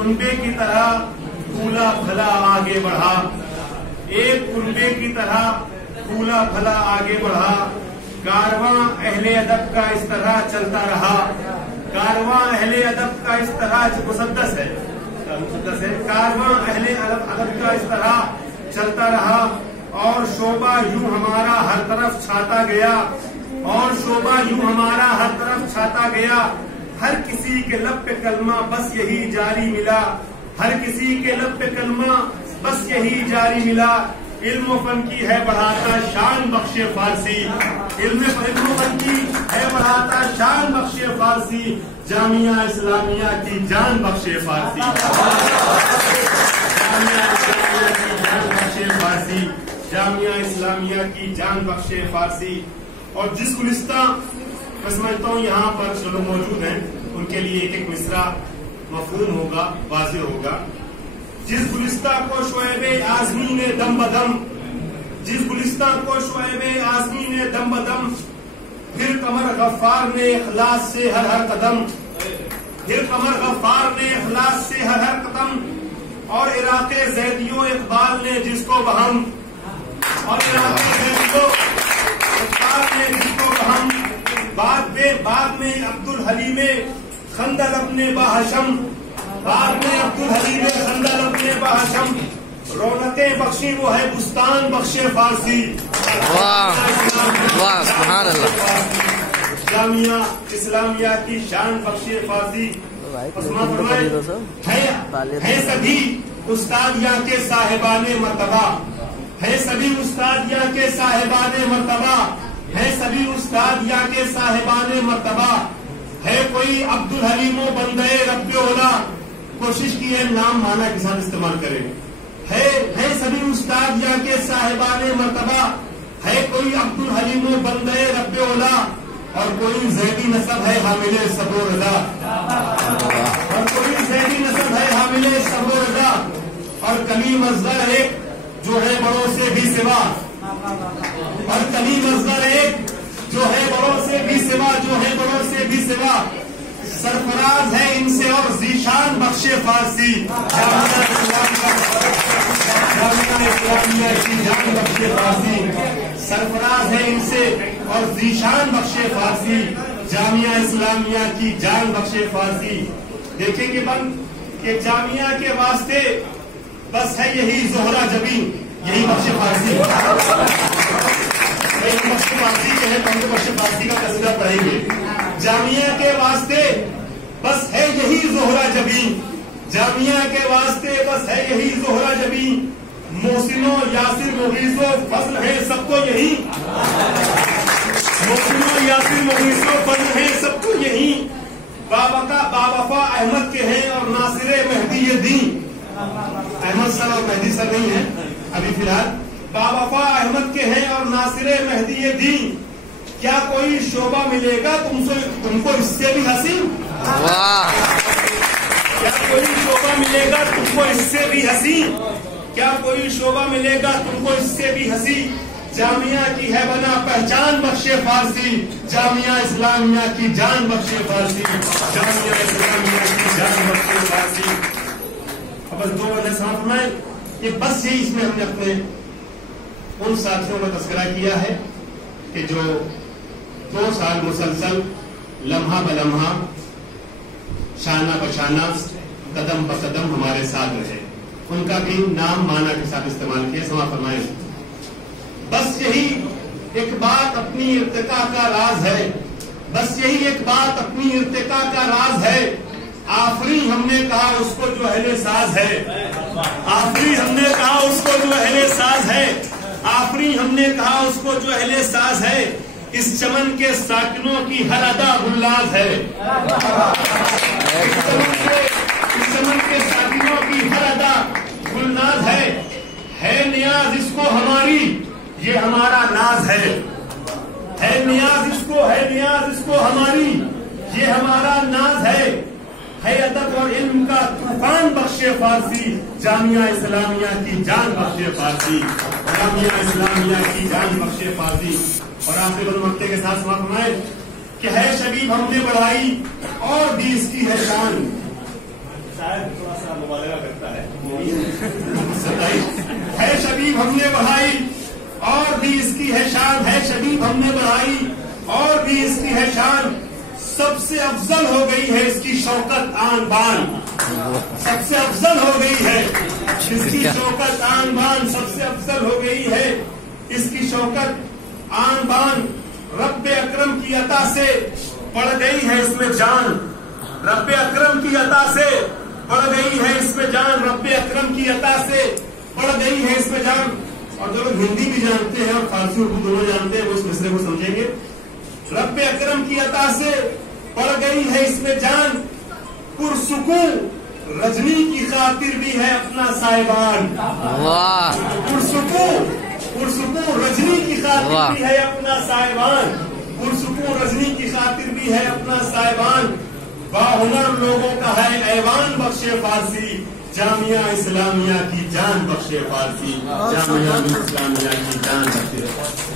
کنبے کی طرح پھولا پھلا آگے بڑھا، ایک کنبے کی طرح پھولا پھلا آگے بڑھا، کارواں اہل ادب کا اس طرح چلتا رہا، کارواں اہل ادب کا اس طرح مسدس ہے، کارواں اہل ادب کا اس طرح چلتا رہا، اور شعبہ یوں ہمارا ہر طرف چھاتا گیا، اور شعبہ یوں ہمارا ہر طرف چھاتا گیا، ہر کسی کے لب پہ کلمہ بس یہی جاری ملا، ہر کسی کے لب پہ کلمہ بس یہی جاری ملا، علم و فن کی ہے بڑھاتا شان بخش فارسی، علم و فن کی ہے بڑھاتا شان بخش فارسی، جامعہ اسلامیہ کی جان بخش فارسی، جامعہ اسلامیہ کی جان بخش فارسی، جامعہ اسلامیہ کی جان بخش فارسی۔ اور جس گلستہ میں سمجھتا ہوں یہاں پر جو لوگ موجود ہیں ان کے لیے ایک ایک مصرع مفہوم ہوگا، واضح ہوگا۔ جس گلستہ کو شعیب اعظمی نے دم بدم، جس گلستہ کو شعیب اعظمی نے دم بدم، پھر قمر غفار نے اخلاص سے ہر ہر قدم، پھر قمر غفار نے اخلاص سے ہر ہر قدم، اور عراق زیدیوں اقبال نے جس کو بہم، اور عراق زیدیوں اقبال نے جس کو بہم، بعد میں عبدالحلیم خندل اپنے باہشم، بعد میں عبدالحلیم خندل اپنے باہشم، رونقیں بخشی وہ ہے بستان بخش فارسی، واہ سبحان اللہ، جامعہ اسلامیہ کی شان بخش فارسی۔ ہے سبھی استاد یہاں کے صاحبان مرتبہ، ہے سبھی استاد یہاں کے صاحبان مرتبہ، ہے سبھی استاد یہاں کے صاحبان مرتبہ، ہے کوئی عبدالحلیم و بندے رب اولا، کوشش کی ہے نام مانا کے ساتھ استعمال کرے، ہے سبھی استاد یہاں کے صاحبان مرتبہ، ہے کوئی عبدالحلیم و بندے رب اولا، اور کوئی زیدی نسب ہے حامل صبر و رضا، اور کوئی زیدی نسب ہے حامل صبر و رضا، اور کلیم اصغر ایک جو ہے بڑوں سے بھی سوا، اور کلیم اصغر ایک جو ہے بڑوں سے بھی سوا، جو ہے بڑوں سے بھی سوا، سرفراز ہے ان سے اور ذیشان بخش فارسی، جامعہ اسلامیہ کی جان بخش فارسی، سرفراز ہے ان سے اور ذیشان بخش فارسی، جامعہ اسلامیہ کی جان بخش فارسی۔ دیکھیں کہ کہ جامعہ کے واسطے بس ہے یہی زہرہ جبین، یہی بخش فارسی، بخش فارسی کے ہے تو ہم بخش فارسی کا قصیدہ پڑھیں گے۔ جامعہ کے واسطے بس ہے یہی زہرہ جبین، جامعہ کے واسطے بس ہے یہی زہرہ جبین، محسنوں یاسر مغیث و فضل ہے سب کو یہی، محسنوں یاسر مغیث و فضل ہے سب کو یہی، باوفا احمد کے ہیں اور ناصر مہدی دین، احمد سر اور مہدی سر نہیں ہیں ابھی فی الحال، باوفا احمد کے ہیں اور ناصر مہدی دین، کیا کوئی شعبہ ملے گا تم کو اس سے بھی حسین، کیا کوئی شعبہ ملے گا تم کو اس سے بھی حسین، کیا کوئی شعبہ ملے گا تم کو اس سے بھی ہنسی، جامعہ کی ہے بنا پہچان بخش فارسی، جامعہ اسلامیہ کی جان بخش فارسی، جامعہ اسلامیہ کی جان بخش فارسی۔ اب بس دو وجہ ساتھ میں کہ بس یہی اس میں ہم نے اپنے ان ساتھیوں کا تذکرہ کیا ہے کہ جو 2 سال مسلسل لمحہ بلمحہ شانہ بشانہ قدم بقدم ہمارے ساتھ رہے، ان کا بھی نام مانا کے ساتھ استعمال کیا، سما فرمائیں۔ بس یہی ایک بات اپنی ارتقاء کا راز ہے، بس یہی ایک بات اپنی ارتقاء کا راز ہے، آفری ہم نے کہا اس کو جو اہل ساز ہے، آفری ہم نے کہا اس کو جو اہل ساز ہے، آفری ہم نے کہا اس کو جو اہل ساز ہے، اس چمن کے ساکنوں کی ہر ادا گلناز ہے، اس چمن کے ساکنوں کی ہر ادا گلناز ہے نیاز اس کو ہماری یہ ہمارا ناز ہے نیاز اس کو، ہے نیاز اس کو ہماری یہ ہمارا ناز ہے ادب اور علم کا طوفان بخش فارسی، جامعہ اسلامیہ کی جان بخش فارسی، جامعہ اسلامیہ کی جان بخش فارسی۔ اور آپ سے بلمکتے کے ساتھ سماعت فرمائے کہ ہے شبیب ہم نے بڑھائی اور بھی اس کی ہے شان، شاید تھوڑا سا مبالغہ کرتا ہے. ہے شبیب ہم نے بڑھائی اور بھی اس کی ہے شان, ہے شبیب ہم نے بڑھائی اور بھی اس کی ہے شان, سب سے افضل ہو گئی ہے اس کی شوکت آن بان, سب سے افضل ہو گئی ہے اس کی شوکت آن بان, سب سے افضل ہو گئی ہے اس کی شوکت آن بان. رب اکرم کی عطا سے پڑ گئی ہے اس میں جان, رب اکرم کی عطا سے پڑ گئی ہے اس میں جان, رب اکرم کی عطا سے پڑ گئی ہے اس میں جان. اور جو لوگ ہندی بھی جانتے ہیں اور فارسی اردو دونوں جانتے ہیں وہ اس مسئلے کو سمجھیں گے. رب اکرم کی عطا سے پڑ گئی ہے اس میں جان, پرسکون رجنی کی خاطر بھی ہے اپنا صاحبان, پرسکون رجنی کی خاطر بھی ہے اپنا صاحبان, پرسکون رجنی کی خاطر بھی ہے اپنا صاحبان. باہنر لوگوں کا ہے ایوان بخش فارسی, جامعہ اسلامیہ کی جان بخش فارسی, جامعہ اسلامیہ کی جان بخش فارسی.